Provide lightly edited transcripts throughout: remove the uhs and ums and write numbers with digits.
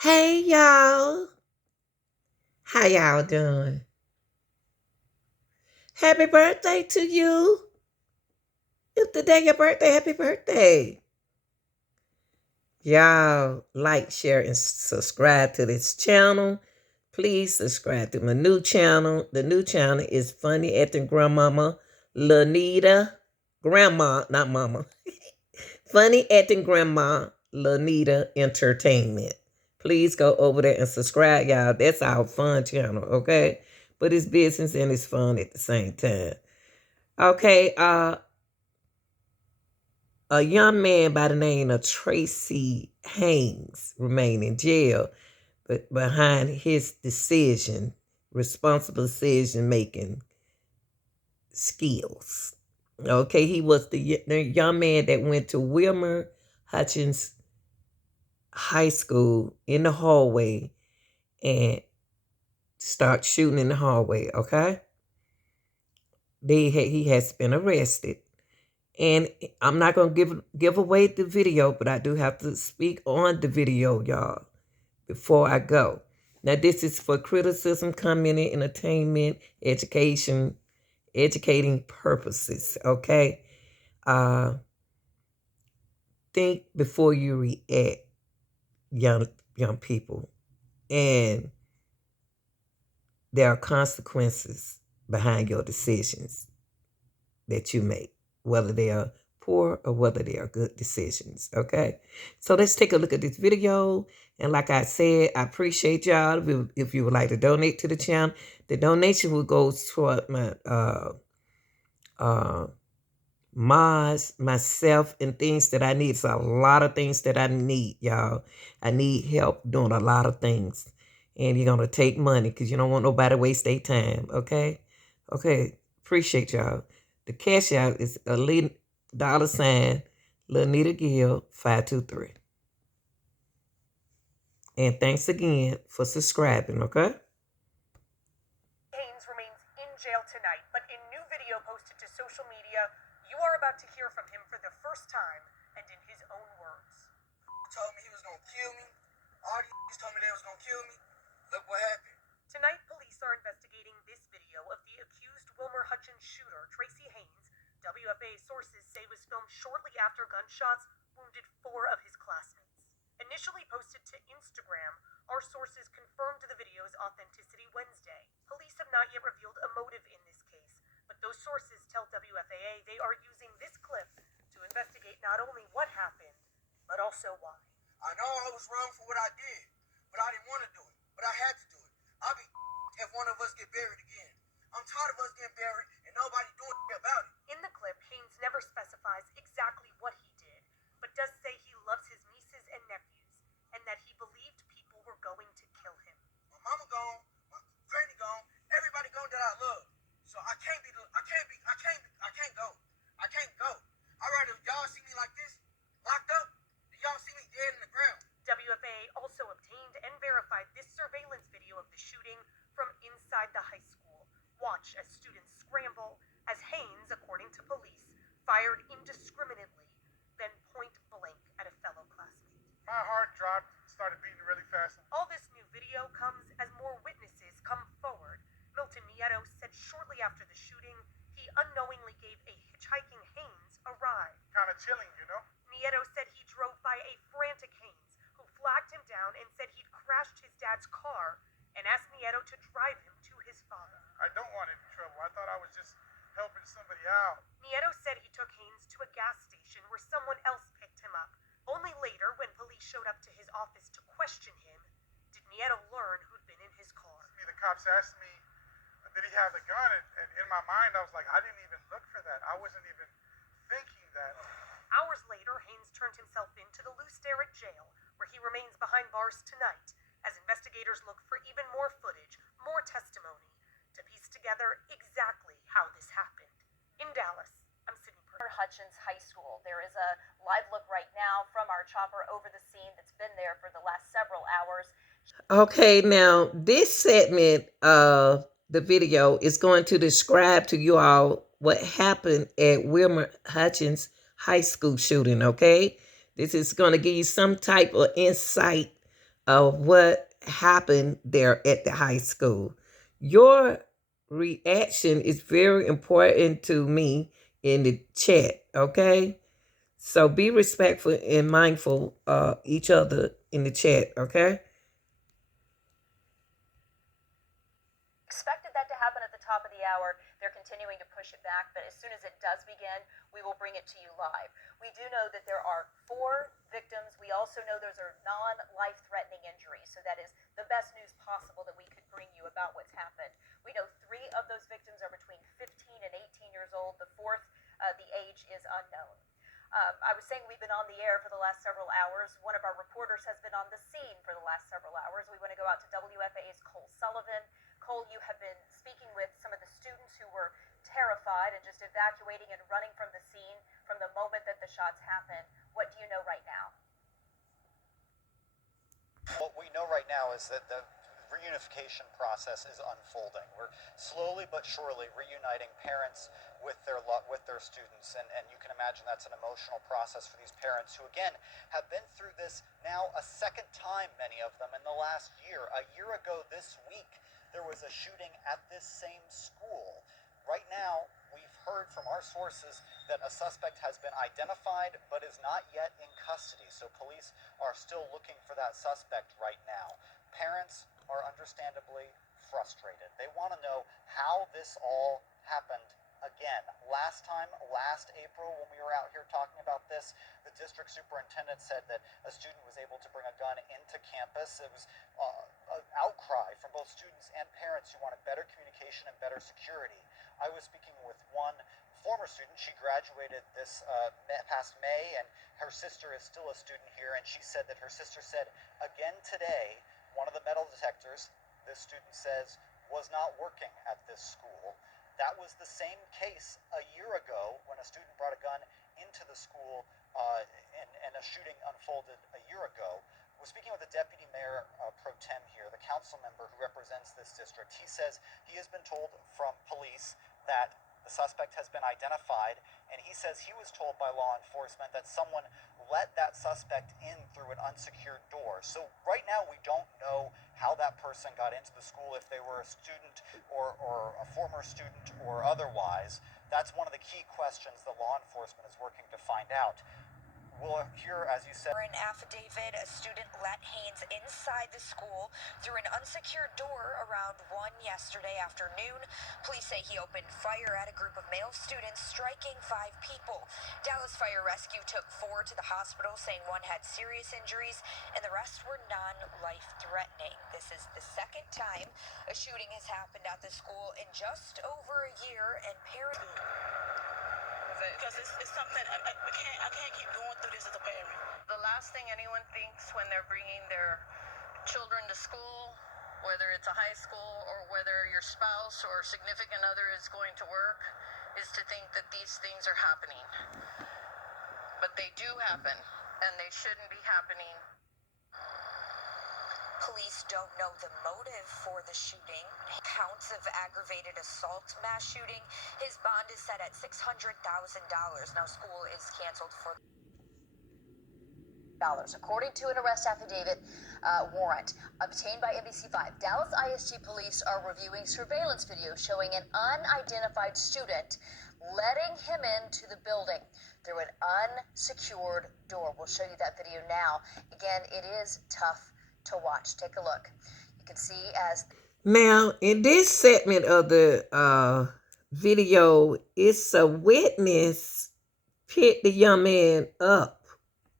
Hey y'all, how y'all doing? Happy birthday to you. If today your birthday, happy birthday. Y'all like, share, and subscribe to this channel. Please subscribe to my new channel. The new channel is Funny Acting Grandmama Lanita. Grandma, not mama. Funny Acting Grandma Lanita Entertainment. Please go over there and subscribe, y'all. That's our fun channel, okay? But it's business and it's fun at the same time. Okay, a young man by the name of Tracy Haynes remained in jail but behind his responsible decision making skills. Okay, he was the young man that went to Wilmer Hutchins High School in the hallway and start shooting in the hallway. Okay, he has been arrested. And I'm not gonna give away the video, but I do have to speak on the video, y'all, before I go. Now, this is for criticism, comment, entertainment, educating purposes. Okay, think before you react, young people, and there are consequences behind your decisions that you make, whether they are poor or whether they are good decisions. Okay, so let's take a look at this video. And like I said, I appreciate y'all. If you would like to donate to the channel, the donation will go toward my myself, and things that I need. It's a lot of things that I need, y'all. I need help doing a lot of things, and you're gonna take money because you don't want nobody to waste their time. Okay, appreciate y'all. The cash out is a $sign Lanita Gill 523. And thanks again for subscribing. Okay. Haynes remains in jail tonight, but in new video posted to social media, you are about to hear from him for the first time and in his own words. Told me he was gonna kill me. All these told me they was gonna kill me. Look what happened. Tonight, police are investigating this video of the accused Wilmer Hutchins shooter, Tracy Haynes. WFA sources say was filmed shortly after gunshots wounded 4 of his classmates. Initially posted to Instagram, our sources confirmed the video's authenticity Wednesday. Police have not yet revealed a motive in this case, but those sources tell WFAA they are using this clip to investigate not only what happened, but also why. I know I was wrong for what I did, but I didn't want to do it. But I had to do it. I'll be if one of us get buried again. I'm tired of us getting buried and nobody doing about it. In the clip, Haynes never specifies exactly what he did, but does say he loves his nieces and nephews, and that he believed people were going to kill him. My mama gone, my granny gone, everybody gone that I love. So I can't go. I can't go. I'd rather y'all see me like this, locked up, than y'all see me dead in the ground. WFAA also obtained and verified this surveillance video of the shooting from inside the high school. Watch as students scramble, as Haynes, according to police, fired indiscriminately, then point blank at a fellow classmate. My heart dropped, started beating really fast. All this new video comes as more witnesses come forward. Milton Nieto said shortly after the shooting, he unknowingly gave a hitchhiking Haynes a ride. Kind of chilling, you know? Nieto said he drove by a frantic Haynes, who flagged him down and said he'd crashed his dad's car and asked Nieto to drive him to his father. I don't want any trouble. I thought I was just helping somebody out. Nieto said he took Haynes to a gas station where someone else picked him up. Only later, when police showed up to his office to question him, did Nieto learn who'd been in his car. The cops asked me, did he have the gun? And in my mind, I was like, I didn't even look for that. I wasn't even thinking that. Hours later, Haynes turned himself in to the Lou Sterrett jail, where he remains behind bars tonight, as investigators look for even more footage, more testimony, to piece together exactly how this happened. In Dallas, I'm Sydney Purdy. Hutchins High School. There is a live look right now from our chopper over the scene that's been there for the last several hours. Okay, now this segment of the video is going to describe to you all what happened at Wilmer Hutchins High School shooting. Okay, this is going to give you some type of insight of what happened there at the high school. Your reaction is very important to me in the chat, okay? So be respectful and mindful of each other in the chat, okay? Expected that to happen at the top of the hour. They're continuing to push it back, but as soon as it does begin, we will bring it to you live. We do know that there are 4 victims. We also know those are non-life-threatening injuries, so that is the best news possible that we could bring you about what's happened. We know 3 of those victims are between 15 and 18 years old. The 4th, the age is unknown. I was saying we've been on the air for the last several hours. One of our reporters has been on the scene for the last several hours. We want to go out to WFA's Cole Sullivan. Cole, you have been speaking with some of the students who were terrified and just evacuating and running from the scene from the moment that the shots happened. What do you know right now? What we know right now is that the reunification process is unfolding. We're slowly but surely reuniting parents with their students, and you can imagine that's an emotional process for these parents who, again, have been through this now a second time, many of them in the last year. A year ago this week, there was a shooting at this same school. Right now, we've heard from our sources that a suspect has been identified but is not yet in custody. So police are still looking for that suspect right now. Parents are understandably frustrated. They want to know how this all happened again. Last April, when we were out here talking about this, the district superintendent said that a student was able to bring a gun into campus. It was an outcry from both students and parents who wanted better communication and better security. I was speaking with one former student. She graduated this past May, and her sister is still a student here, and she said that her sister said again today, one of the metal detectors, this student says, was not working at this school. That was the same case a year ago when a student brought a gun into the school and a shooting unfolded a year ago. We're speaking with the Deputy Mayor Pro Tem here, the council member who represents this district. He says he has been told from police that the suspect has been identified, and he says he was told by law enforcement that someone let that suspect in through an unsecured door. So right now we don't know how that person got into the school, if they were a student or a former student or otherwise. That's one of the key questions that law enforcement is working to find out. We'll hear, as you said, an affidavit, a student let Haynes inside the school through an unsecured door around 1 yesterday afternoon. Police say he opened fire at a group of male students, striking 5 people. Dallas Fire Rescue took 4 to the hospital, saying 1 had serious injuries and the rest were non-life-threatening. This is the second time a shooting has happened at the school in just over a year, and parents... Because it's something I can't keep going through this as a parent. The last thing anyone thinks when they're bringing their children to school, whether it's a high school or whether your spouse or significant other is going to work, is to think that these things are happening. But they do happen, and they shouldn't be happening. Police don't know the motive for the shooting. Counts of aggravated assault mass shooting. His bond is set at $600,000. Now school is canceled for Dollars, according to an arrest affidavit warrant obtained by NBC5. Dallas ISG police are reviewing surveillance video showing an unidentified student letting him into the building through an unsecured door. We'll show you that video now. Again, it is tough to watch. Take a look. You can see as... Now, in this segment of the video, it's a witness picked the young man up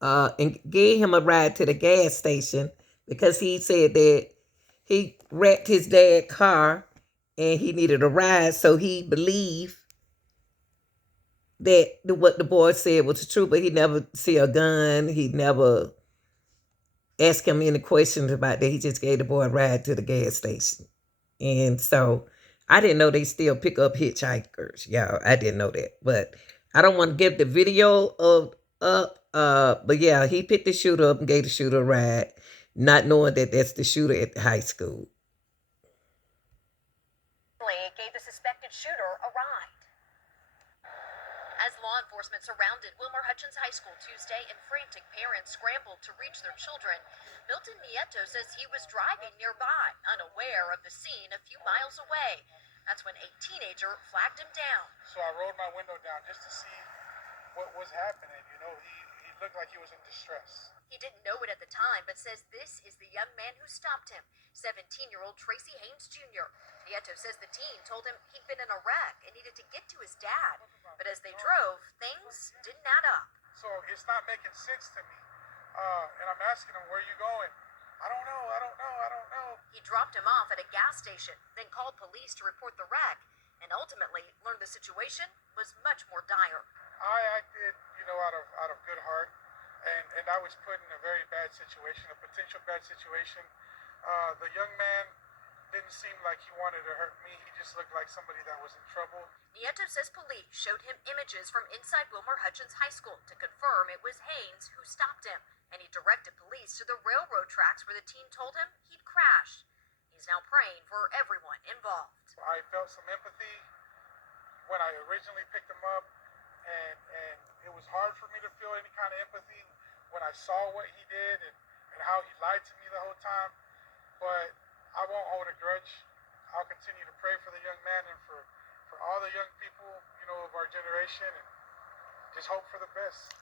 and gave him a ride to the gas station because he said that he wrecked his dad's car and he needed a ride, so he believed that what the boy said was true, but he never see a gun. He never asked him any questions about that. He just gave the boy a ride to the gas station. And so I didn't know they still pick up hitchhikers. Y'all, I didn't know that. But I don't want to give the video up. But yeah, he picked the shooter up and gave the shooter a ride, not knowing that that's the shooter at the high school. Gave the suspected shooter a ride. As law enforcement surrounded Wilmer Hutchins High School Tuesday and frantic parents scrambled to reach their children, Milton Nieto says he was driving nearby, unaware of the scene a few miles away. That's when a teenager flagged him down. So I rolled my window down just to see what was happening. He looked like he was in distress. He didn't know it at the time, but says this is the young man who stopped him, 17-year-old Tracy Haynes Jr. Nieto says the teen told him he'd been in a wreck and needed to get to his dad. But as they drove, things didn't add up. So it's not making sense to me. And I'm asking him, where are you going? I don't know. He dropped him off at a gas station, then called police to report the wreck, and ultimately learned the situation was much more dire. I acted, out of good heart, and I was put in a very bad situation, a potential bad situation. The young man didn't seem like he wanted to hurt me. He just looked like somebody that was in trouble. Nieto says police showed him images from inside Wilmer Hutchins High School to confirm it was Haynes who stopped him, and he directed police to the railroad tracks where the teen told him he'd crashed. He's now praying for everyone involved. I felt some empathy when I originally picked him up, and it was hard for me to feel any kind of empathy when I saw what he did and how he lied to me the whole time. But I won't hold a grudge. I'll continue to pray for the young man and for all the young people, of our generation, and just hope for the best.